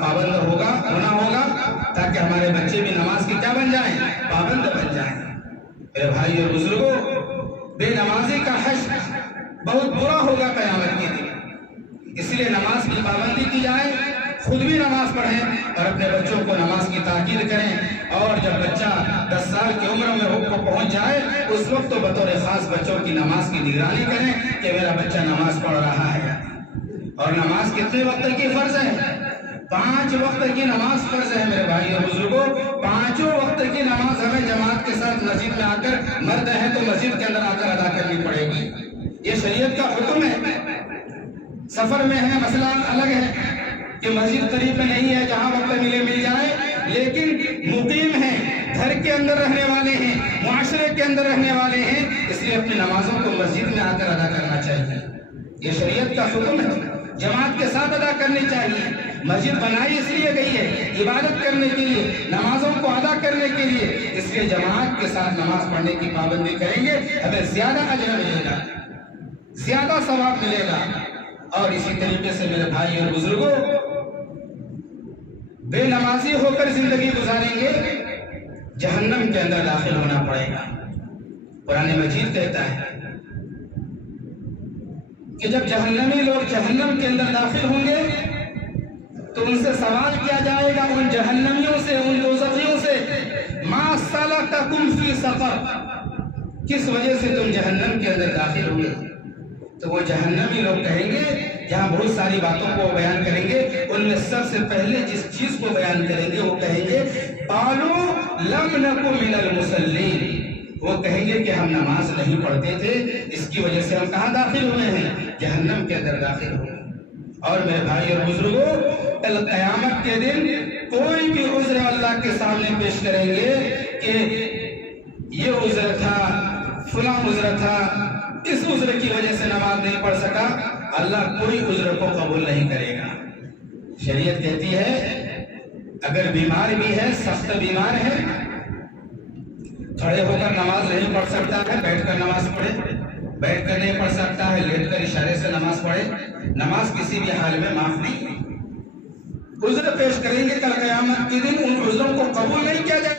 پابند ہونا ہوگا تاکہ ہمارے بچے بھی نماز کی کیا بن جائیں؟ پابند بن جائیں۔ میرے بھائی اور بزرگوں، بے نمازی کا حشر بہت برا ہوگا قیامت کے دن، اس لیے نماز کی پابندی کی جائے، خود بھی نماز پڑھیں اور اپنے بچوں کو نماز کی تاکید کریں، اور جب بچہ 10 سال کی عمر میں کو پہنچ جائے اس وقت تو بطور خاص بچوں کی نماز کی نگرانی کریں کہ میرا بچہ نماز پڑھ رہا ہے۔ اور نماز کتنے وقت کی فرض ہے؟ 5 وقت کی نماز فرض ہے میرے بھائی اور بزرگوں۔ 5 وقت کی نماز ہمیں جماعت کے ساتھ مسجد میں آ کر، مرد ہے تو مسجد کے اندر آ کر ادا کرنی پڑے گی، یہ شریعت کا حکم ہے۔ سفر میں ہے مسئلہ الگ ہے کہ مسجد قریب میں نہیں ہے جہاں وقت مل جائے، لیکن مقیم ہیں، گھر کے اندر رہنے والے ہیں، معاشرے کے اندر رہنے والے ہیں، اس لیے اپنی نمازوں کو مسجد میں آ کر ادا کرنا چاہیے، یہ شریعت کا حکم ہے۔ جماعت کے ساتھ ادا کرنی چاہیے۔ مسجد بنائی اس لیے گئی ہے عبادت کرنے کے لیے، نمازوں کو ادا کرنے کے لیے، اس لیے جماعت کے ساتھ نماز پڑھنے کی پابندی کریں گے، ہمیں زیادہ اجر ملے گا، زیادہ ثواب ملے گا۔ اور اسی طریقے سے میرے بھائی اور بزرگوں، بے نمازی ہو کر زندگی گزاریں گے، جہنم کے اندر داخل ہونا پڑے گا۔ قرآن مجید کہتا ہے کہ جب جہنمی لوگ جہنم کے اندر داخل ہوں گے تو ان سے سوال کیا جائے گا، ان جہنمیوں سے، ان دوزخیوں سے، ما سلککم فی سقر، کس وجہ سے تم جہنم کے اندر داخل ہوئے؟ تو وہ جہنمی لوگ کہیں گے، جہاں بہت ساری باتوں کو بیان کریں گے، ان میں سب سے پہلے جس چیز کو بیان کریں گے وہ کہیں گے قالوا لم نکن من المصلین، وہ کہیں گے کہ ہم نماز نہیں پڑھتے تھے، اس کی وجہ سے ہم کہاں داخل ہوئے ہیں؟ جہنم کے اندر داخل ہوئے۔ اور میرے بھائی اور بزرگوں، کل قیامت کے دن کوئی بھی عذر اللہ کے سامنے پیش کریں گے کہ یہ عذر تھا، فلاں عذر تھا، اس عذر کی وجہ سے نماز نہیں پڑھ سکا، اللہ کوئی عذر کو قبول نہیں کرے گا۔ شریعت کہتی ہے اگر بیمار بھی ہے، سخت بیمار ہے، کھڑے ہو کر نماز نہیں پڑھ سکتا ہے، بیٹھ کر نماز پڑھے، بیٹھ کر نہیں پڑھ سکتا ہے، لیٹ کر اشارے سے نماز پڑھے، نماز کسی بھی حال میں معاف نہیں۔ عذر پیش کریں گے کل قیامت کے دن، ان عذروں کو قبول نہیں کیا جائے